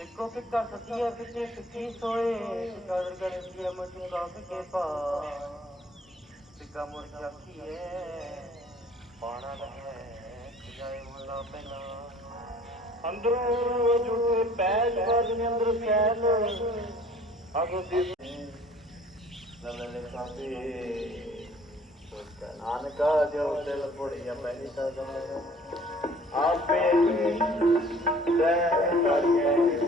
ਇੱਕੋ ਫਿੱਕਾ ਸਤੀਆ ਫਿੱਕੇ ਸਿੱਖੀ ਸੋਏ ਕਾਦਰ ਕਰ ਸਿਆ ਮਨ ਕਾ ਫਿੱਕੇ ਪਾ ਸਿੱਕਾ ਮੁਰ ਕੇ ਆਖੀਏ ਪਾਣਾ ਲਹੇ ਖਜਾਏ ਮੁਹੱਲਾ ਪੈਣਾ ਅੰਦਰੋਂ ਜੁਟੇ ਪੈਜ ਬਾਜਨੇ ਅੰਦਰ ਸੈਲ। ਅਗੋ ਦੀ ਲਲਲੇ ਕਾਫੀ ਨਾਨਕਾ ਜੋ ਦਿਲ ਪੁੜੀਆਂ ਪੈਣੀ ਸਦਾ। ਆਪੇ ਸੈ ਕਰਕੇ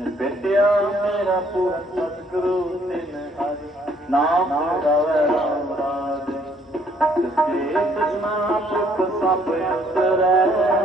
ਬੇਟਿਆ, ਮੇਰਾ ਪੂਰਾ ਸਤਿਗੁਰੂ ਤਿਨ ਹਰ ਨਾਮ ਗਾਵੇ ਰਾਮ ਰਾਜ। ਤੇ ਤਸਨਾ ਸੁਖ ਸਭ ਉਤਰੈ